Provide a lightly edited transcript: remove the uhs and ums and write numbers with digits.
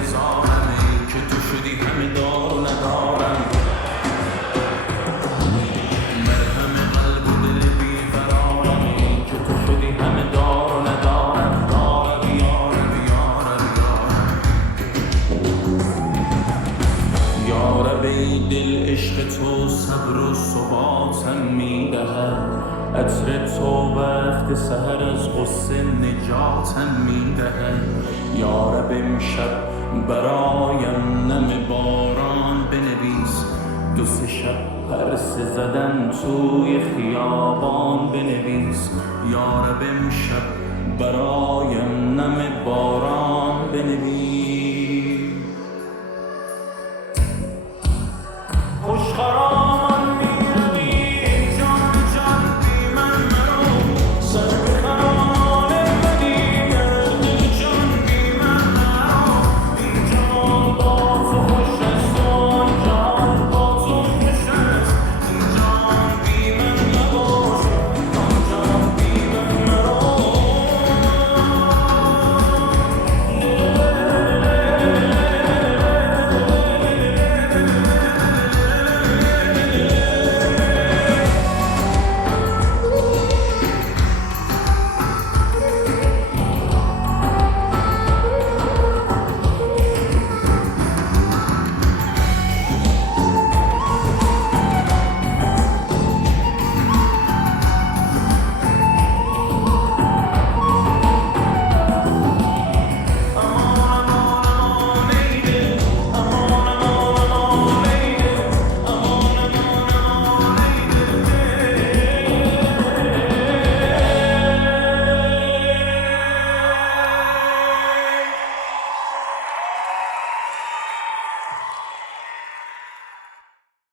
انتظارم، ای که تو شدی همه دار و ندارم. مرهم قلب و دل بیقرارم، ای که تو شدی همه دار و ندارم. یارب یارب یارب یارب یارب، ای دل عشق تو صبر و ثباتم میدهد. عطر تو وقت سحر از غصه نجاتم میدهد. یارب امشب برایم نم باران بنویس، دو سه شب پرسه زدن توی خیابان بنویس. یارب امشب برایم نم باران